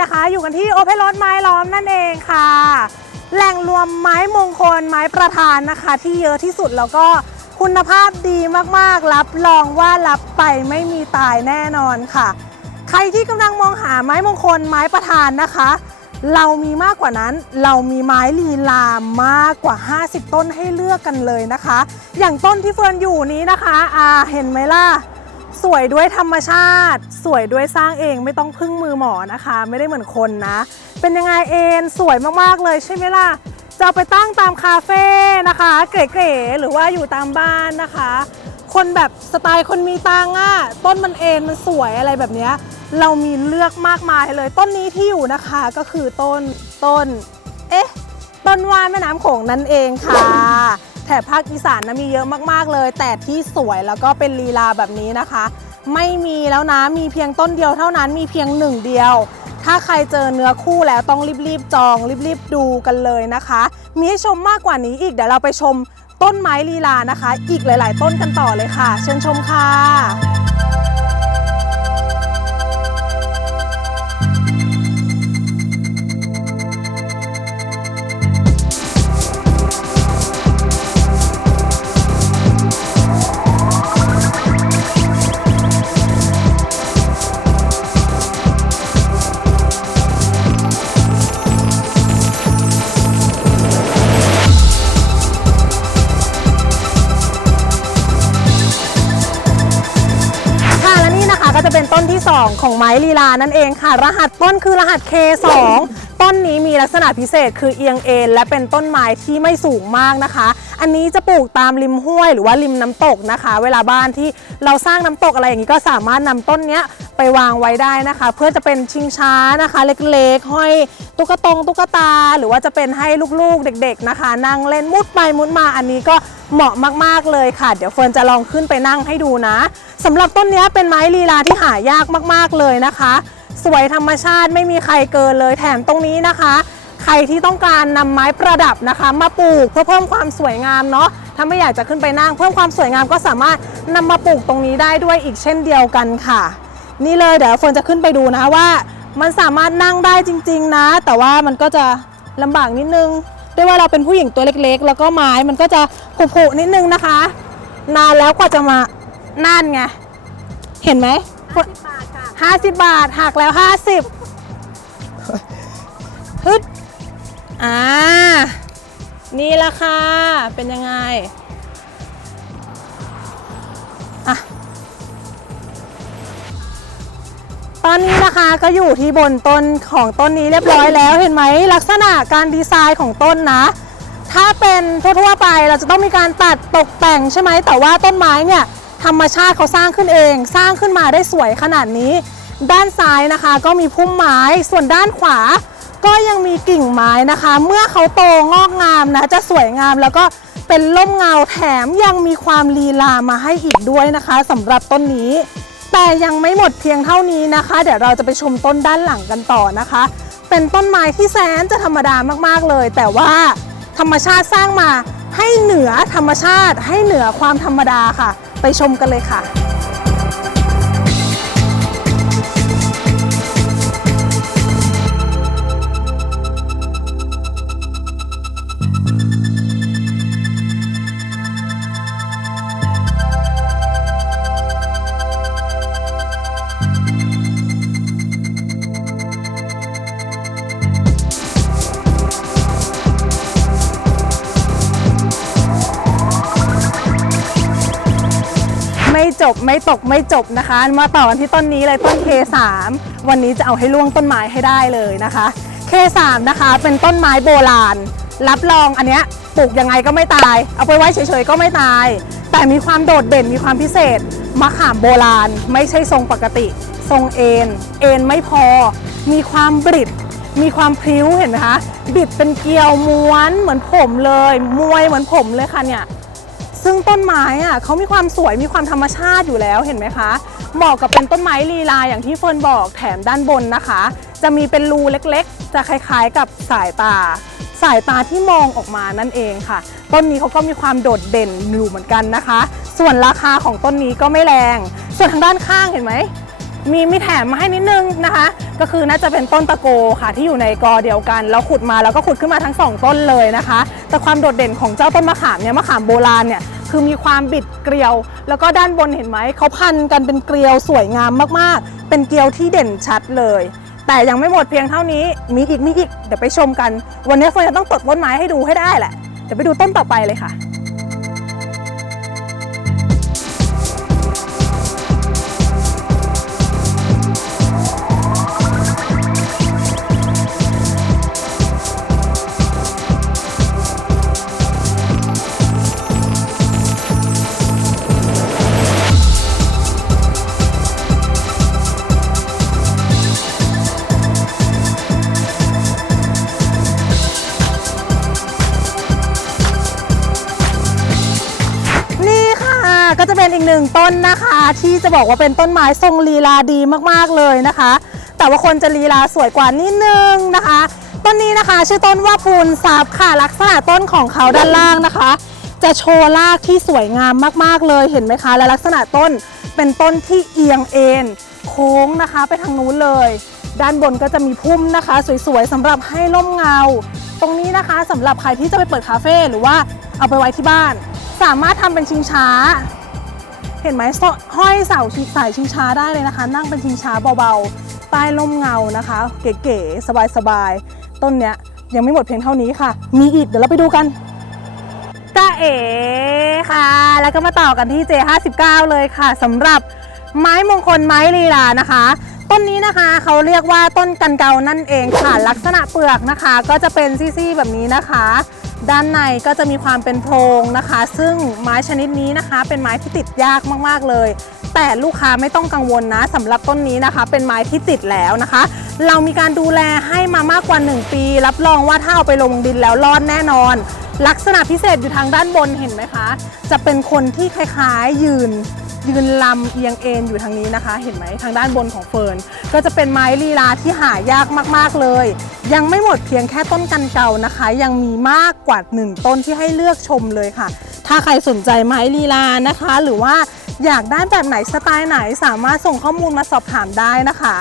นะคะ อยู่กันที่โอเพนรถไม้ล้อมนั่นเองค่ะ แหล่งรวมไม้มงคลไม้ประธานนะคะ ที่เยอะที่สุดแล้วก็คุณภาพดีมากๆ รับรองว่ารับไปไม่มีตายแน่นอนค่ะ ใครที่กำลังมองหาไม้มงคลไม้ประธานนะคะ เรามีมากกว่านั้น เรามีไม้ลีลามากกว่า 50 ต้นให้เลือกกันเลยนะคะ อย่างต้นที่เฟิร์นอยู่นี้นะคะอ่าเห็นไหมล่ะ สวยด้วยธรรมชาติ สวยด้วยสร้างเองไม่ต้องพึ่งมือหมอนะคะ ไม่ได้เหมือนคนนะ เป็นยังไงเอนสวยมากๆเลยใช่ไหมล่ะจะไปตั้งตามคาเฟ่นะคะ เก๋ๆหรือว่าอยู่ตามบ้านนะคะ คนแบบสไตล์คนมีตังอะต้นมันเอนมันสวยอะไรแบบนี้เรามีเลือกมากมายเลย ต้นนี้ที่อยู่นะคะก็คือต้นต้น เอ๊ะต้นว่านแม่น้ำโขงนั่นเองค่ะ ถบภาคอีสานนะมีเยอะมากๆเลย แต่ที่สวยแล้วก็เป็นลีลาแบบนี้นะคะ ไม่มีแล้วนะมีเพียงต้นเดียวเท่านั้นมีเพียงหนึ่งเดียว ถ้าใครเจอเนื้อคู่แล้วต้องรีบๆจองรีบๆดูกันเลยนะคะ มีให้ชมมากกว่านี้อีกเดี๋ยวเราไปชมต้นไม้ลีลานะคะ อีกหลาย ๆ ต้นกันต่อเลยค่ะ เชิญชมค่ะค่ะ 2 ของไม้ลีลานั่นเองค่ะ รหัสต้นคือรหัส K2 ต้นนี้มีลักษณะพิเศษคือเอียงเอ็นและเป็นต้นไม้ที่ไม่สูงมากนะคะ อันนี้จะปลูกตามริมห้วยหรือว่าริมน้ำตกนะคะ เวลาบ้านที่เราสร้างน้ำตกอะไรอย่างนี้ก็สามารถนำต้นเนี้ยไปวางไว้ได้นะคะ เพื่อจะเป็นชิงช้านะคะ เล็กๆ ห้อยตุ๊กตงตุ๊กตา หรือว่าจะเป็นให้ลูกๆเด็ก ๆนะคะ นั่งเล่นมุดไปมุดมาอันนี้ก็เหมาะมากๆเลยค่ะ เดี๋ยวเฟิร์นจะลองขึ้นไปนั่งให้ดูนะสำหรับต้นนี้เป็นไม้ลีลาที่หายากมากๆเลยนะคะ สวยธรรมชาติไม่มีใครเกินเลยแถมตรงนี้นะคะ ใครที่ต้องการนำไม้ประดับนะคะ มาปลูกเพื่อเพิ่มความสวยงามเนาะถ้าไม่อยากจะขึ้นไปนั่งเพิ่มความสวยงามก็สามารถนำมาปลูกตรงนี้ได้ด้วยอีกเช่นเดียวกันค่ะ นี่เลยเดี๋ยวเฟิร์นจะขึ้นไปดูนะคะว่า มันสามารถนั่งได้จริง ๆ นะ แต่ว่ามันก็จะลำบากนิดนึงด้วยว่าเราเป็นผู้หญิงตัวเล็กๆ แล้วก็ไม้มันก็จะผุๆนิดนึงนะคะ นานแล้วกว่าจะมานั่นไงเห็นไหม 50 บาทหักแล้ว 50ฮึดอ่า นี่ละค่ะเป็นยังไง อะ ตอนนี้นะคะก็อยู่ที่บนต้นของต้นนี้เรียบร้อยแล้วเห็นไหมลักษณะการดีไซน์ของต้นนะ ถ้าเป็นทั่วๆไปเราจะต้องมีการตัดตกแต่งใช่ไหมแต่ว่าต้นไม้เนี่ย ธรรมชาติเขาสร้างขึ้นเอง สร้างขึ้นมาได้สวยขนาดนี้ ด้านซ้ายนะคะ ก็มีพุ่มไม้ส่วนด้านขวา ก็ยังมีกิ่งไม้นะคะ เมื่อเขาโตงอกงามนะจะสวยงามแล้วก็เป็นร่มเงาแถมยังมีความลีลามาให้อีกด้วยนะคะสำหรับต้นนี้ แต่ยังไม่หมดเพียงเท่านี้นะคะ เดี๋ยวเราจะไปชมต้นด้านหลังกันต่อนะคะ เป็นต้นไม้ที่แสนจะธรรมดามากๆเลย แต่ว่าธรรมชาติสร้างมาให้เหนือธรรมชาติ ให้เหนือความธรรมดาค่ะ ไปชมกันเลยค่ะ จบไม่ตกไม่จบนะคะ มาต่อกันที่ต้นนี้เลยต้น K3 วันนี้จะเอาให้ล่วงต้นไม้ให้ได้เลยนะคะ K3 นะคะเป็นต้นไม้โบราณ รับรองอันเนี้ยปลูกยังไงก็ไม่ตาย เอาไปไว้เฉยๆก็ไม่ตาย แต่มีความโดดเด่นมีความพิเศษมะขามโบราณ ไม่ใช่ทรงปกติ ทรงเอ็นเอ็นไม่พอ มีความบริดมีความพริ้วเห็นไหมคะบิดเป็นเกลียวม้วนเหมือนผมเลยมวยเหมือนผมเลยค่ะเนี่ย ซึ่งต้นไม้อะเขามีความสวยมีความธรรมชาติอยู่แล้วเห็นไหมคะ เหมาะกับเป็นต้นไม้ลีลาอย่างที่เฟิร์นบอกแถมด้านบนนะคะ จะมีเป็นรูเล็กๆ จะคล้ายๆกับสายตา สายตาที่มองออกมานั่นเองค่ะ ต้นนี้เขาก็มีความโดดเด่นอยู่เหมือนกันนะคะ ส่วนราคาของต้นนี้ก็ไม่แรง ส่วนทางด้านข้างเห็นไหม มีมีแถมมาให้นิดนึงนะคะ ก็คือน่าจะเป็นต้นตะโกค่ะที่อยู่ในกอเดียวกัน แล้วขุดมาแล้วก็ขุดขึ้นมาทั้งสองต้นเลยนะคะ แต่ความโดดเด่นของเจ้าต้นมะขามเนี่ยมะขามโบราณเนี่ยคือมีความบิดเกลียว แล้วก็ด้านบนเห็นไหมเขาพันกันเป็นเกลียวสวยงามมากๆ เป็นเกลียวที่เด่นชัดเลย แต่ยังไม่หมดเพียงเท่านี้มีอีกมีอีกเดี๋ยวไปชมกัน วันนี้เฟิร์นจะต้องตดต้นไม้ให้ดูให้ได้แหละเดี๋ยวไปดูต้นต่อไปเลยค่ะ หนึ่งต้นนะคะ ที่จะบอกว่าเป็นต้นไม้ทรงลีลาดีมากๆเลยนะคะ แต่ว่าคนจะลีลาสวยกว่านิดนึงนะคะ ต้นนี้นะคะ ชื่อต้นว่าปูนซับค่ะลักษณะต้นของเขาด้านล่างนะคะ จะโชว์รากที่สวยงามมากๆเลยเห็นไหมคะ และลักษณะต้นเป็นต้นที่เอียงเอ็นโค้งนะคะ ไปทางนู้นเลย ด้านบนก็จะมีพุ่มนะคะ สวยๆสำหรับให้ร่มเงา ตรงนี้นะคะสำหรับใครที่จะไปเปิดคาเฟ่หรือว่าเอาไปไว้ที่บ้าน สามารถทำเป็นชิงช้า เห็นไหมห้อยเสาสายชิงช้าได้เลยนะคะ นั่งเป็นชิงช้าเบาๆใต้ร่มเงานะคะ เก๋ๆสบายๆ ต้นเนี้ยยังไม่หมดเพียงเท่านี้ค่ะ มีอีกเดี๋ยวเราไปดูกันจ้าเอ๋ค่ะ แล้วก็มาต่อกันที่ J59 เลยค่ะสำหรับไม้มงคลไม้ลีลานะคะ ต้นนี้นะคะเขาเรียกว่าต้นกันเกานั่นเองค่ะ ลักษณะเปลือกนะคะ ก็จะเป็นซี่ๆแบบนี้นะคะ ด้านในก็จะมีความเป็นโพรงนะคะ ซึ่งไม้ชนิดนี้นะคะ เป็นไม้ที่ติดยากมากๆเลย แต่ลูกค้าไม่ต้องกังวลนะสำหรับต้นนี้นะคะ เป็นไม้ที่ติดแล้วนะคะ เรามีการดูแลให้มามากกว่า 1 ปี รับรองว่าถ้าเอาไปลงดินแล้วรอดแน่นอน ลักษณะพิเศษอยู่ทางด้านบนเห็นไหมคะ จะเป็นคนที่คล้ายๆยืน ยืนลำเอียงเอ็นอยู่ทางนี้นะคะ เห็นไหมทางด้านบนของเฟิร์นก็จะเป็นไม้ลีลาที่หายากมากๆเลย ยังไม่หมดเพียงแค่ต้นกันเก่านะคะ ยังมีมากกว่าหนึ่งต้นที่ให้เลือกชมเลยค่ะ ถ้าใครสนใจไม้ลีลานะคะ หรือว่าอยากได้แบบไหนสไตล์ไหนสามารถส่งข้อมูลมาสอบถามได้นะคะ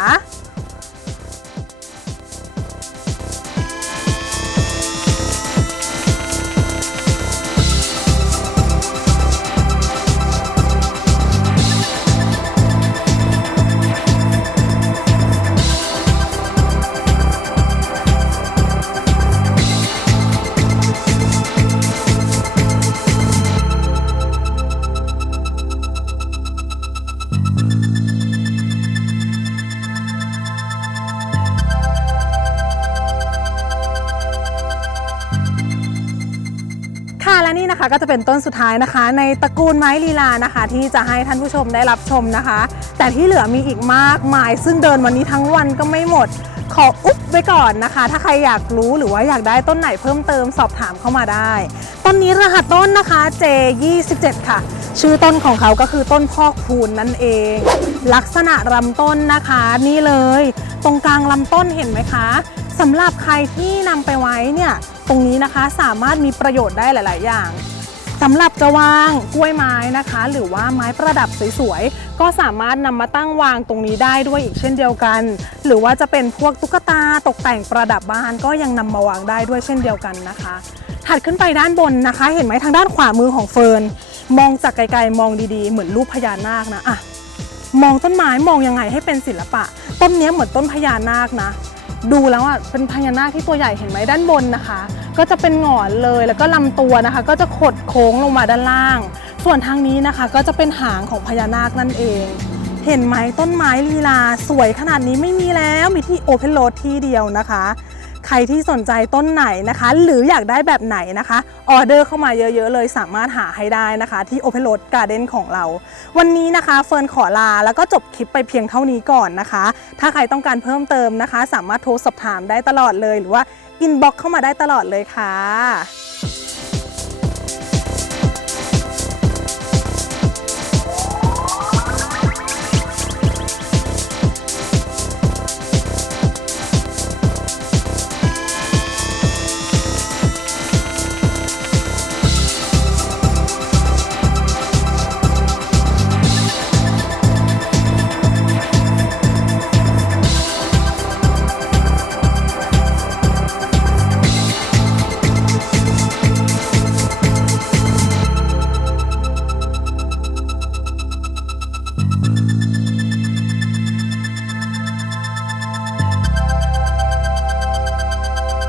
นะคะ ก็จะเป็นต้นสุดท้ายนะคะ ในตระกูลไม้ลีลานะคะ ที่จะให้ท่านผู้ชมได้รับชมนะคะ แต่ที่เหลือมีอีกมากมาย ซึ่งเดินวันนี้ทั้งวันก็ไม่หมด ขออุ๊บไว้ก่อนนะคะ ถ้าใครอยากรู้หรือว่าอยากได้ต้นไหนเพิ่มเติมสอบถามเข้ามาได้ต้นนี้รหัสต้นนะคะ J27 ค่ะ ชื่อต้นของเขาก็คือต้นพอกพูนนั่นเอง ลักษณะลำต้นนะคะ นี่เลย ตรงกลางลำต้นเห็นไหมคะสำหรับใครที่นำไปไว้เนี่ยตรงนี้นะคะสามารถมีประโยชน์ได้หลาย ๆ อย่าง สำหรับจะวางกล้วยไม้นะคะ หรือว่าไม้ประดับสวยๆ ก็สามารถนำมาตั้งวางตรงนี้ได้ด้วยอีกเช่นเดียวกัน หรือว่าจะเป็นพวกตุ๊กตาตกแต่งประดับบ้านก็ยังนำมาวางได้ด้วยเช่นเดียวกันนะคะ ถัดขึ้นไปด้านบนนะคะ เห็นไหมทางด้านขวามือของเฟิร์นมองจากไกลๆมองดีๆ เหมือนรูปพญานาคนะอะมองต้นไม้มองยังไงให้เป็นศิลปะ ต้นนี้เหมือนต้นพญานาคนะ ดูแล้วอะเป็นพญานาคที่ตัวใหญ่เห็นไหมด้านบนนะคะ ก็จะเป็นหงอนเลย แล้วก็ลำตัวนะคะ ก็จะขดโค้งลงมาด้านล่าง ส่วนทางนี้นะคะ ก็จะเป็นหางของพญานาคนั่นเอง เห็นไหมต้นไม้ลีลาสวยขนาดนี้ไม่มีแล้วมีที่โอเพนโ d ที่เดียวนะคะ ใครที่สนใจต้นไหนนะคะ หรืออยากได้แบบไหนนะคะออเดอร์เข้ามาเยอะๆเลยสามารถหาให้ได้นะคะ ที่ Open Road Garden ของเรา วันนี้นะคะเฟิร์นขอลาแล้วก็จบคลิปไปเพียงเท่านี้ก่อนนะคะ ถ้าใครต้องการเพิ่มเติมนะคะ สามารถโทรสอบถามได้ตลอดเลยหรือว่า อินบ็อกเข้ามาได้ตลอดเลยค่ะ